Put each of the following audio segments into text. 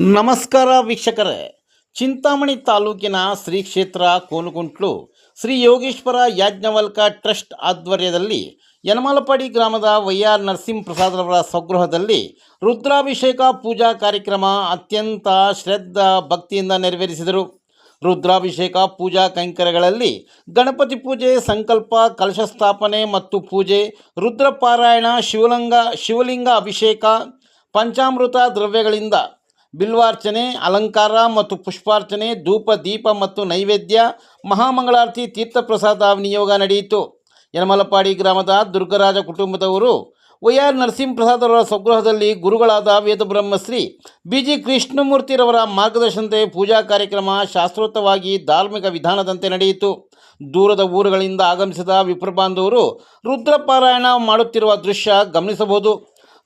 ನಮಸ್ಕಾರ ವೀಕ್ಷಕರೇ. ಚಿಂತಾಮಣಿ ತಾಲೂಕಿನ ಶ್ರೀ ಕ್ಷೇತ್ರ ಕೋನಗುಂಟ್ಲು ಶ್ರೀ ಯೋಗೇಶ್ವರ ಯಾಜ್ಞವಲ್ಕ ಟ್ರಸ್ಟ್ ಆಧ್ವರ್ಯದಲ್ಲಿ ಯನಮಲಪಾಡಿ ಗ್ರಾಮದ ವೈಆರ್ ನರಸಿಂಹಪ್ರಸಾದರವರ ಸ್ವಗೃಹದಲ್ಲಿ ರುದ್ರಾಭಿಷೇಕ ಪೂಜಾ ಕಾರ್ಯಕ್ರಮ ಅತ್ಯಂತ ಶ್ರದ್ಧಾ ಭಕ್ತಿಯಿಂದ ನೆರವೇರಿಸಿದರು. ರುದ್ರಾಭಿಷೇಕ ಪೂಜಾ ಕೈಂಕರ್ಯಗಳಲ್ಲಿ ಗಣಪತಿ ಪೂಜೆ, ಸಂಕಲ್ಪ, ಕಲಶ ಸ್ಥಾಪನೆ ಮತ್ತು ಪೂಜೆ, ರುದ್ರಪಾರಾಯಣ, ಶಿವಲಿಂಗ ಅಭಿಷೇಕ, ಪಂಚಾಮೃತ ದ್ರವ್ಯಗಳಿಂದ ಬಿಲ್ವಾರ್ಚನೆ, ಅಲಂಕಾರ ಮತ್ತು ಪುಷ್ಪಾರ್ಚನೆ, ಧೂಪ ದೀಪ ಮತ್ತು ನೈವೇದ್ಯ, ಮಹಾಮಂಗಳಾರತಿ, ತೀರ್ಥಪ್ರಸಾದ ವಿನಿಯೋಗ ನಡೆಯಿತು. ಯನಮಲಪಾಡಿ ಗ್ರಾಮದ ದುರ್ಗರಾಜ ಕುಟುಂಬದವರು ವೈಆರ್ ನರಸಿಂಹಪ್ರಸಾದರವರ ಸ್ವಗೃಹದಲ್ಲಿ ಗುರುಗಳಾದ ವೇದಬ್ರಹ್ಮಶ್ರೀ ಬಿ.ಜಿ. ಕೃಷ್ಣಮೂರ್ತಿರವರ ಮಾರ್ಗದರ್ಶನತೆ ಪೂಜಾ ಕಾರ್ಯಕ್ರಮ ಶಾಸ್ತ್ರೋಕ್ತವಾಗಿ ಧಾರ್ಮಿಕ ವಿಧಾನದಂತೆ ನಡೆಯಿತು. ದೂರದ ಊರುಗಳಿಂದ ಆಗಮಿಸಿದ ವಿಪ್ರಬಾಂಧವರು ರುದ್ರಪಾರಾಯಣ ಮಾಡುತ್ತಿರುವ ದೃಶ್ಯ ಗಮನಿಸಬಹುದು.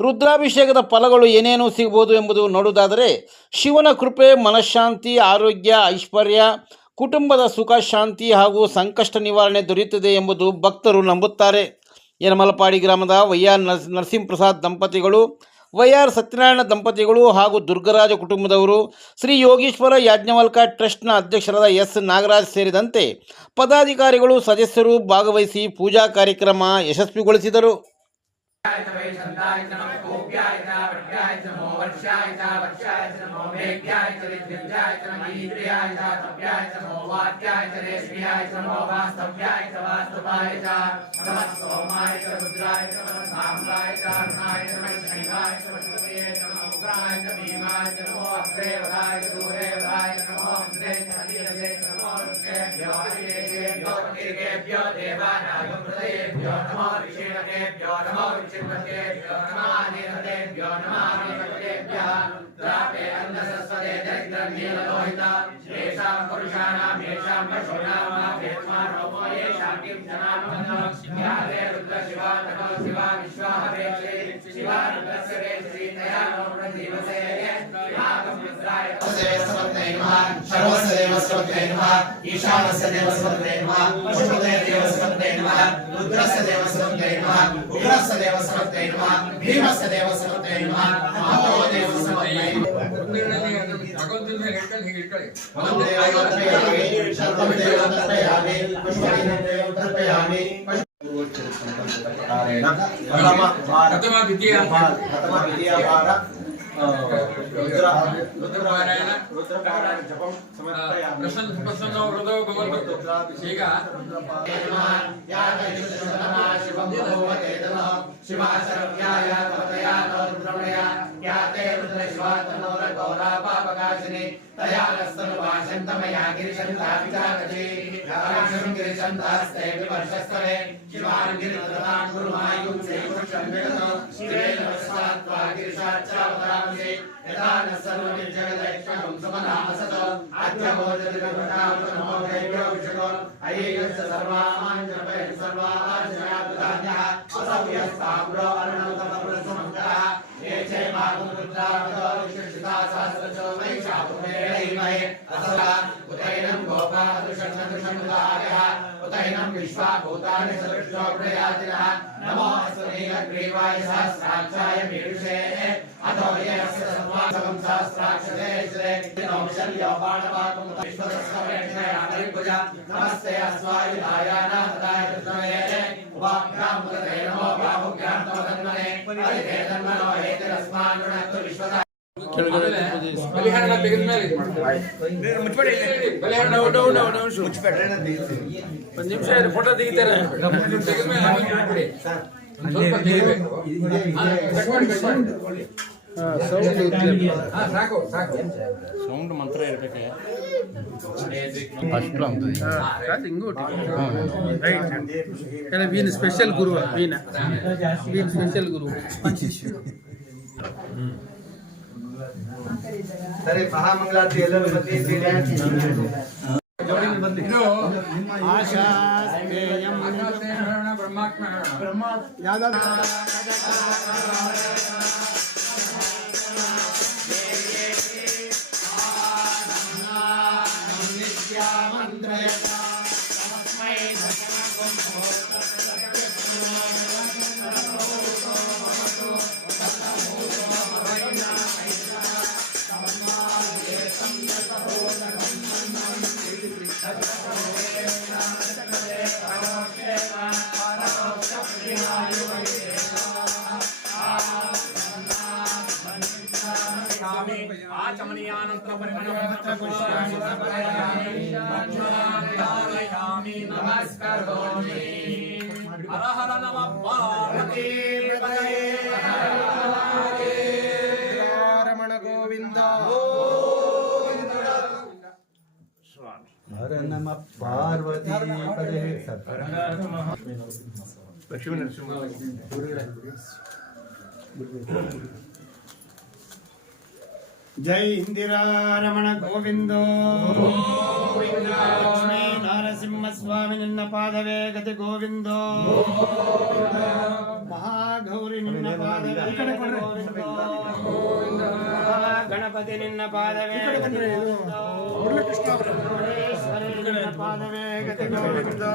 ರುದ್ರಾಭಿಷೇಕದ ಫಲಗಳು ಏನೇನು ಸಿಗಬಹುದು ಎಂಬುದು ನೋಡುವುದಾದರೆ, ಶಿವನ ಕೃಪೆ, ಮನಃಶಾಂತಿ, ಆರೋಗ್ಯ, ಐಶ್ವರ್ಯ, ಕುಟುಂಬದ ಸುಖ, ಶಾಂತಿ ಹಾಗೂ ಸಂಕಷ್ಟ ನಿವಾರಣೆ ದೊರೆಯುತ್ತದೆ ಎಂಬುದು ಭಕ್ತರು ನಂಬುತ್ತಾರೆ. ಯನಮಲಪಾಡಿ ಗ್ರಾಮದ ವೈಆರ್ ನರಸಿಂಹಪ್ರಸಾದ್ ದಂಪತಿಗಳು, ವೈಆರ್ ಸತ್ಯನಾರಾಯಣ ದಂಪತಿಗಳು ಹಾಗೂ ದುರ್ಗರಾಜ ಕುಟುಂಬದವರು, ಶ್ರೀ ಯೋಗೇಶ್ವರ ಯಾಜ್ಞವಲ್ಕ ಟ್ರಸ್ಟ್ನ ಅಧ್ಯಕ್ಷರಾದ ಎಸ್ ನಾಗರಾಜ್ ಸೇರಿದಂತೆ ಪದಾಧಿಕಾರಿಗಳು, ಸದಸ್ಯರು ಭಾಗವಹಿಸಿ ಪೂಜಾ ಕಾರ್ಯಕ್ರಮ ಯಶಸ್ವಿಗೊಳಿಸಿದರು. ईशानस्य देवस्वते नमः, पशुपते देवस्वते नमः, रुद्रस्य देवस्वते नमः, उग्रस्य देवस्वते नमः, भीमस्य देवस्वते नमः, महो देवस्वते ರುದ್ರಪಾರಾಯಣ ಜಪಂ ಸಮರ್ಪಯಾಮಿ. ಪ್ರಸನ್ನ ಹೃದಯ ಭಗವಂತ ಈಗ ಶಿವಾಶರವ್ಯಾಯ ತವತಯಾ ರುದ್ರಮಯ ಯಾತೆ ರುದ್ರ ಶಿವಾತನೋರ ಗೌರಾ ಪಾಪಕಾಶಿನಿ ತಯಾಲಸ್ತನು ವಾಶಂತಮಯಾ ಗಿರಿಶಂತಾಪಿತಾಕಜಿ ಯಾರಾಕ್ಷಂ ಗಿರಿಶಂತಾಸ್ತೆ ವಿವರ್ಷಸ್ತವೆ ಶಿವಾನ್ ಗಿರಿತದಾನ್ ಗುರುಮಾಯುಂ ಸೇವೃಕ್ಷಂ ವಿಗತೋ ಶಿವೇನ ವಸ್ವಾತ್ವಾ ಗಿರಿಶಾಚ್ಚಾವತಾಮಸಿ ಯಥಾ ನ ಸರ್ವಂ ಜಗದೈಕ್ಷಂ ಸುಮನಾಮಸತೋ ಅದ್ಯಬೋಧರಿಗಮೃತಾಮೃತಮೋ ದೈವ್ಯೋ ವಿಷಗೋ ಅಯ್ಯಸ್ಯ ಸರ್ವಾನ್ ಜಪಯನ್ ಸರ್ವಾನ್ ಜಯಾತುಧಾನ್ಯಃ ಅಸವ್ಯಸ್ತಾಮ್ರೋ ಅರುಣೋತಮಪ್ರಸಮಂತಃ ಏಚೇ ಮಾತುಂ ರುದ್ರಾವತೋ ವಿಶಿಷ್ಟತಾ ಸಹಸ್ರಚೋ ವೈಶಾಪುಮೇಳೈಮಹೇ ಅಸವಾ ಉತೈನಂ ಗೋಪಾ ಅದುಷಣ್ಣದುಷಣ್ಣುದಾರ್ಯಃ ಉತೈನಂ ವಿಶ್ವಾ ಭೂತಾನಿ ಸದೃಷ್ಟೋ ಪ್ರಯಾತಿನಃ ನಮೋ ಅಸ್ಮನೀಯಗ್ರೀವಾಯ ಸಹಸ್ರಾಕ್ಷಾಯ ಮೀರುಷೇ ಅಥೋ ಯಸ್ಯ ಸರ್ವಾಸವಂ ಸಹಸ್ರಾಕ್ಷತೆ ಶ್ರೇ ನಮಶಲ್ಯೋ ಬಾಣವಾಕಂ ವಿಶ್ವತಸ್ಕವೇಕ್ಷಯಾಮರಿಭುಜ ನಮಸ್ತೆ ಅಸ್ವಾಯುಧಾಯಾನ ಹೃದಯ ಕೃಷ್ಣವೇ ಉಪಾಭ್ಯಾಂ ಮುದತೆ ನಮೋ ಬಾಹುಭ್ಯಾಂ ತವ ತನ್ಮನೆ ಹರಿಹೇ ತನ್ಮನೋ ಹೇತಿರಸ್ಮಾನ್ ಋಣಕ್ತು ವಿಶ್ವದ ಬಲಿಹಾರ ತೆಗೆದ ಮೇಲೆ ಮುಚ್ಚಬೇಡಿ ಬಲಿಹಾರ ಮುಚ್ಚಬೇಡಿ ಒಂದು ನಿಮಿಷ ಫೋಟೋ ತೆಗಿತಾರೆ ತೆಗೆದ ಮೇಲೆ ಮುಚ್ಚಬೇಡಿ ಸ್ವಲ್ಪ ತೆಗಿಬೇಕು ಸಾಕು ಸಾಕು ಸೌಂಡ್ ಮಂತ್ರ ಇರಬೇಕು. వీని స్పెషల్ గురువు వీని స్పెషల్ గురువు ಸರಿ ಮಹಾಮಂಗಳಾರತಿ ಎಲ್ಲರೂ चमनीयानंतर परिमलपत्र पुष्पाणि समर्पयामि नमस्करोमि हर हर नमः पार्वती पतये रमण गोविंद हर नमः पार्वती पदे लक्ष्मी नरसिंह जय इंदिरा रमण गोविंदो लक्ष्मी नरसिंह स्वामी निन्न पादवे गति गोविंदो महागौरी निन्न पादवे गोविंदो गणपति निन्न पादवे मुरलीकृष्णेश्वरी निन्न पादवे गति गोविंदो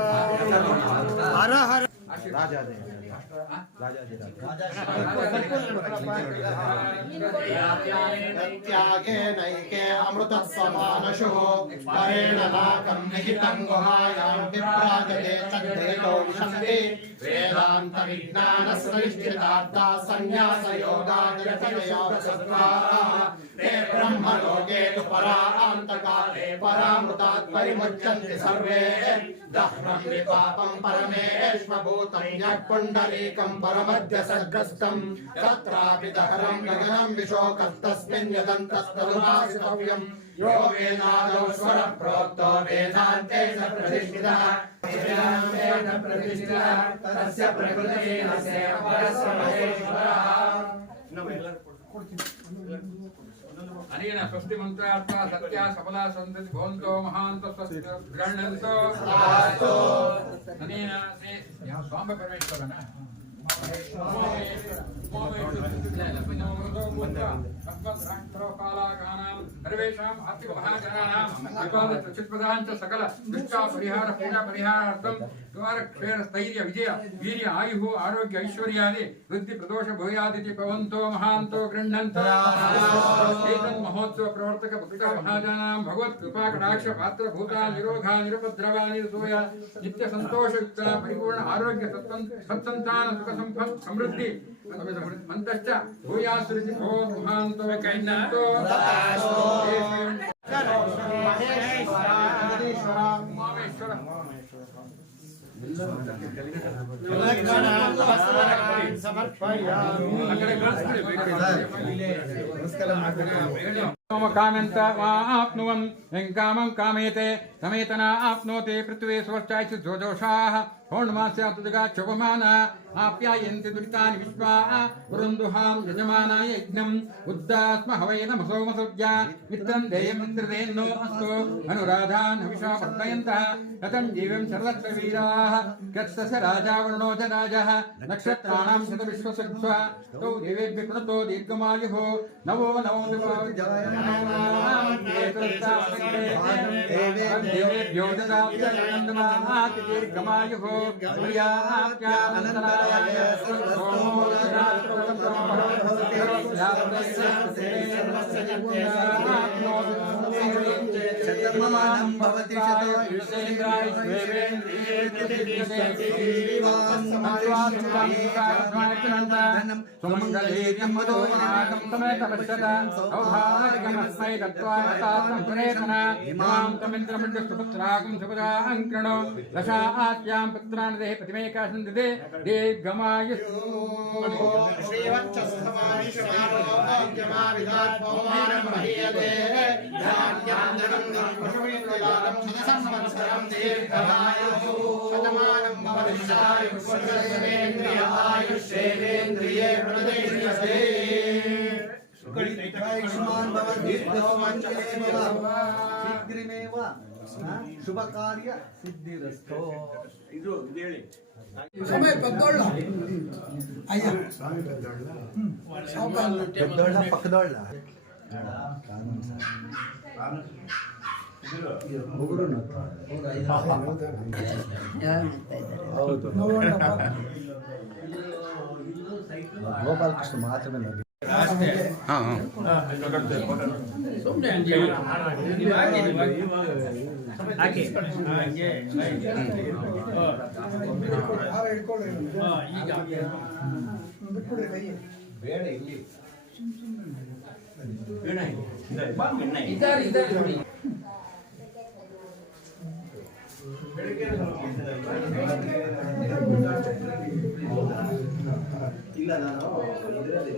हर हर त्यागे नैके अमृतस्समानशो परेण नाकं निहितं गुहायां विभ्राजते चक्रेतो विशन्ति वेदान्त विज्ञानसृष्टितार्था संन्यासयोगादिरतयोगसत्त्वाः ते ब्रह्मलोके तु परान्तकाले परामृतात् परिमुच्यन्ते सर्वे दह्रं विपापं परमेश्वभूतं यत्पुण्डरीकं परमद्य सर्गस्थं तत्रापि दहरं गगनं विशोकस्तस्मिन् यदन्तस्तदुपासितव्यं यो वेदादौ स्वरप्रोक्तो वेदान्ते च प्रतिष्ठितः वेदान्ते च प्रतिष्ठितः तस्य प्रकृतिः परस्य महेश्वरः अनेन स्वस्ति मंत्रार्थ सत्या सफला संतति भवन्तो महान्तो स्वस्ति गृह्णन्तो अनेन यहाँ स्वामी परमेश्वरन सर्वेषाम् आर्थिक महाजनानां विपादचित्पदाञ्च सकल दुष्टा परिहार पूजा परिहारार्थं द्वार क्षेत्र स्थैर्य विजय वीर्य आयुः आरोग्य ऐश्वर्यादि वृद्धि प्रदोष भूयादिति भवन्तो महान्तो गृह्णन्तो एतन् महोत्सव प्रवर्तक भक्त महाजनानां भगवत् कृपा कटाक्ष पात्र भूता निरोधा निरुपद्रवा निर्दोया नित्य संतोष युक्त परिपूर्ण आरोग्य सत्संतान सुख संपत् समृद्धि मंतश्च भूयासुरिति भवत् महान्तो गृह्णन्तो कामंत वाप्नुवन् कामं कामयते समेतना आप्नोति पृथ्वी स्वश्चायि जोजोषाः पौर्णमास्यातुजगा चोपमाना आप्यायन्ति दुरितानि विश्वा पुरुन्दुहां यजमानाय यज्ञम् उद्दास्म हवै नमसोमसुज्या मित्रं देयमिन्द्रदेन्नो अस्तु अनुराधान् हविषा वर्धयन्तः रतं जीवं शरदक्षवीराः गत्सस्य राजा वरुणो च राजः नक्षत्राणां शतविश्वसुत्वा तौ देवेभ्यः कृतो दीर्घमायुः नवो नवो देवेभ्यो ददाति दीर्घमायुः शतमानं भवति शीघ्रमेव शुभ कार्य सिद्धिरस्तो समय ಪಕ್ಕದೊಳ್ಳ ಅಯ್ಯ ಪಕ್ಕದೊಳ್ಳ ಪಕ್ಕದೊಳ್ಳ ಗೋಪಾಲಕೃಷ್ಣ ಮಾತ್ರವೇ ನೋಡಿ ಸುಮ್ಮನೆ ಹಾಕಿ ಈಗ ಬಿಟ್ಬಿಡ್ರಿ ಕೈ ಬೇಡ ಇಲ್ಲಿ ಇದ್ದಾರೆ ನೋಡಿ. ಇಲ್ಲ ನಾನು ಇದರಲ್ಲಿ